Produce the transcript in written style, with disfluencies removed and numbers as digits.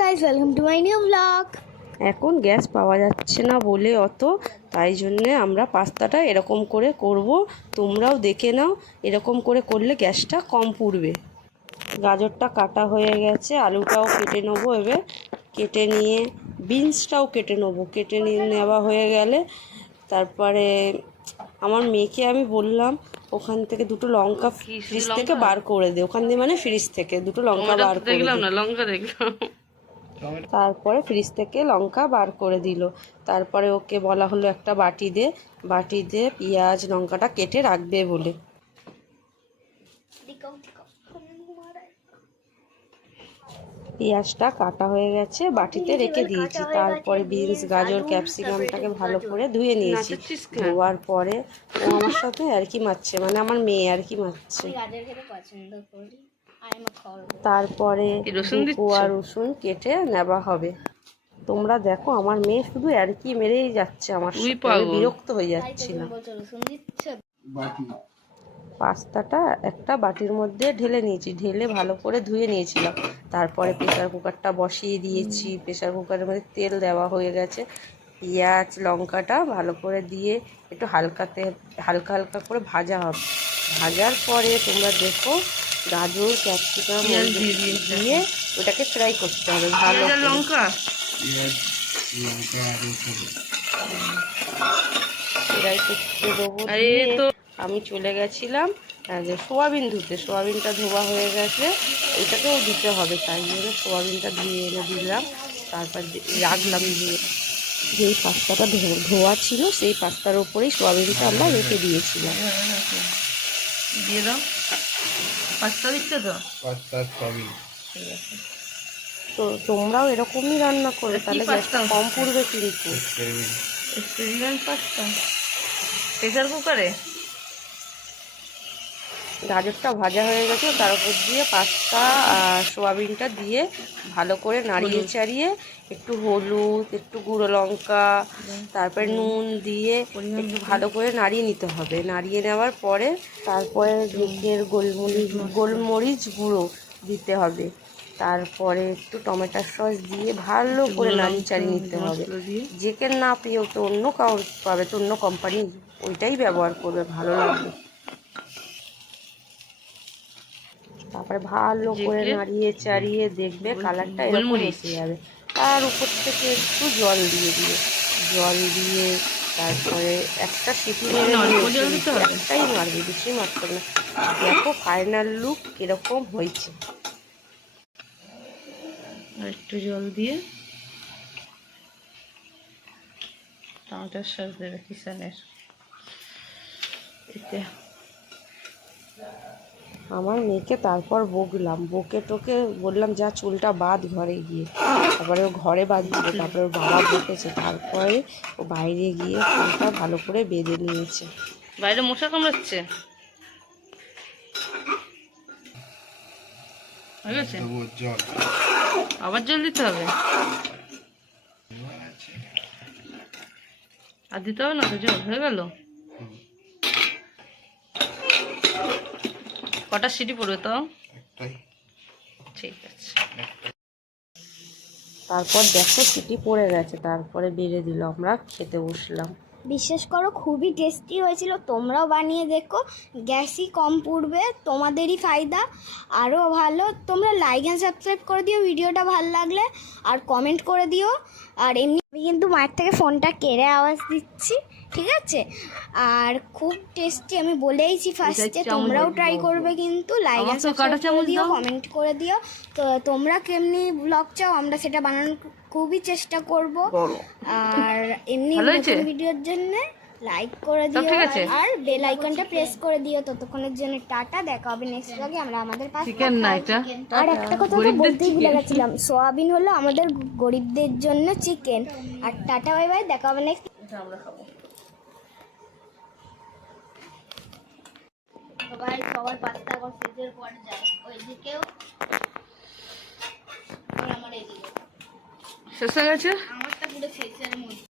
Guys, welcome to my new blog. এখন gas পাওয়া যাচ্ছে না বলে তাই জন্যে আমরা পাস্তাটা এরকম করে করব। তোমরাও দেখে নাও, এরকম করে করলে গ্যাসটা কম পুড়বে। গাজরটা কাটা হয়ে গেছে, আলুটাও কেটে নেবো। এবার কেটে নিয়ে বিনসটাও কেটে নেবো। কেটে নিয়ে নেওয়া হয়ে গেলে তারপরে আমার মেয়েকে আমি বললাম ওখান থেকে দুটো লঙ্কা ফ্রিজ থেকে বার করে দে। ওখান দিয়ে মানে ফ্রিজ থেকে দুটো লঙ্কা বার করে দেখলাম। তারপরে ফ্রিজ থেকে লঙ্কা বার করে দিল। তারপরে ওকে বলা হলো একটা বাটিতে পেঁয়াজ লঙ্কাটা কেটে রাখবে বলে। পেঁয়াজটা কাটা হয়ে গেছে, বাটিতে রেখে দিয়েছি। তারপরে বিনস গাজর ক্যাপসিকামটাকে ভালো করে ধুয়ে নিয়েছি। ধোয়ার পরে ও আমার সাথে আর কি মারছে, মানে আমার মেয়ে আর কি মারছে। তারপরে কোয়া রসুন কেটে নেওয়া হবে। তোমরা দেখো আমার মেয়ে শুধু আর কি মেরেই যাচ্ছে, আমার সাথে বিরক্ত হয়ে যাচ্ছিলাম। পাস্তাটা একটা বাটির মধ্যে ঢেলে নিয়েছি, ঢেলে ভালো করে ধুয়ে নিয়েছিলাম। তারপরে প্রেসার কুকারটা বসিয়ে দিয়েছি। প্রেসার কুকারের মধ্যে তেল দেওয়া হয়ে গেছে। পেঁয়াজ লঙ্কাটা ভালো করে দিয়ে একটু হালকা হালকা করে ভাজা হবে। ভাজার পরে তোমরা দেখো গাজর ক্যাপসিকাম দিয়ে ওটাকে ফ্রাই করতে হবে ভালো ফ্রাই করতে দেবো। আমি চলে গেছিলাম সোয়াবিন ধুতে। সোয়াবিনটা ধোয়া হয়ে গেছে, ওইটাকেও দিতে হবে, তাই জন্য সোয়াবিনটা ধুয়ে এনে দিলাম। তারপর রাখলাম দিয়ে যেই পাস্তাটা ধোয়া ছিল সেই পাস্তার ওপরেই সোয়াবিনটা আমরা রেখে দিয়েছিলাম। দিয়ে দাও পাস্তা দিচ্ছে তো পাস্তা সোয়াবিন। ঠিক আছে, তো তোমরাও এরকমই রান্না করবে, তাহলে গ্যাসটা কম পুড়বে। কিন্তু এক্সপেরিমেন্ট পাস্তা প্রেসার কুকারে। গাজরটা ভাজা হয়ে গেছে, তার উপর দিয়ে পাস্তা আর সোয়াবিনটা দিয়ে ভালো করে নাড়িয়ে চাড়িয়ে একটু হলুদ একটু গুঁড়ো লঙ্কা তারপরে নুন দিয়ে একটু ভালো করে নাড়িয়ে নিতে হবে। নাড়িয়ে নেওয়ার পরে তারপরে ঝোঁকের গোলমরিচ গুঁড়ো দিতে হবে। তারপরে একটু টমেটো সস দিয়ে ভালো করে নাড়িয়ে চাড়িয়ে নিতে হবে। যেকেন না পেয়েও তো অন্য কারোর পাবে, তো অন্য কোম্পানি ওইটাই ব্যবহার করবে, ভালো লাগবে। তারপরে ভালো করে নাড়িয়ে চাড়িয়ে দেখবে কালারটা এরকম এসে যাবে। তার উপর থেকে একটু জল দিয়ে তারপরে একটা সিটি একটাই মারবে, বেশি মারতে না। দেখো ফাইনাল লুক কিরকম হয়েছে। আর একটু জল দিয়ে টমেটোর সস দেবে কিষানের। আমার মেয়েকে তারপর বকে টোকে বললাম যা চুলটা বাঁধ ঘরে গিয়ে। তারপরে ও ঘরে বাঁধছিল, তারপরে ওর বাবা বকেছে। তারপরে ও বাইরে গিয়ে চুলটা ভালো করে বেঁধে নিয়েছে। বাইরে মশা কামড়াচ্ছে। আবার জল দিতে হবে, আর দিতে হবে না তো, জল হয়ে গেল। কটা সিটি পড়বে তো? ঠিক আছে। তারপর দেখো সিটি পড়ে গেছে, তারপরে বেড়ে দিল, আমরা খেতে বসলাম। বিশ্বাস করো খুবই টেস্টি হয়েছিল, তোমরাও বানিয়ে দেখো। গ্যাসই কম পুড়বে, তোমাদেরই ফায়দা, আরও ভালো। তোমরা লাইক অ্যান্ড সাবস্ক্রাইব করে দিও ভিডিওটা ভালো লাগলে, আর কমেন্ট করে দিও। আর এমনি আমি কিন্তু মায়ের থেকে ফোনটা কেড়ে আওয়াজ দিচ্ছি, ঠিক আছে? আর খুব টেস্টি, আমি বলেইছি ফার্স্টে, তোমরাও ট্রাই করবে কিন্তু। লাইক অ্যান্ড সাবস্ক্রাইব করে দিও, কমেন্ট করে দিও। তো তোমরা কেমনি ব্লগ চাও আমরা সেটা বানানোর খুবই চেষ্টা করব। আর এমনি নতুন ভিডিওর জন্য লাইক করে দিও আর বেল আইকনটা প্রেস করে দিও। ততক্ষণের জন্য টাটা, দেখা হবে নেক্সট ব্লগে। আমরা আমাদের পাশে। আর একটা কথা তো বলতেই ভুলে গেছিলাম, সোয়াবিন হলো আমাদের গরিবদের জন্য চিকেন। আর টাটা বাই বাই, দেখা হবে নেক্সট। আমরা খাবো সবার পাস্তা এখন ফ্রিজের পর যায়, ওইদিকেও আমার এদিকে শেষ হয়ে গেছে। আমারটা পুরো শেষের মধ্যে।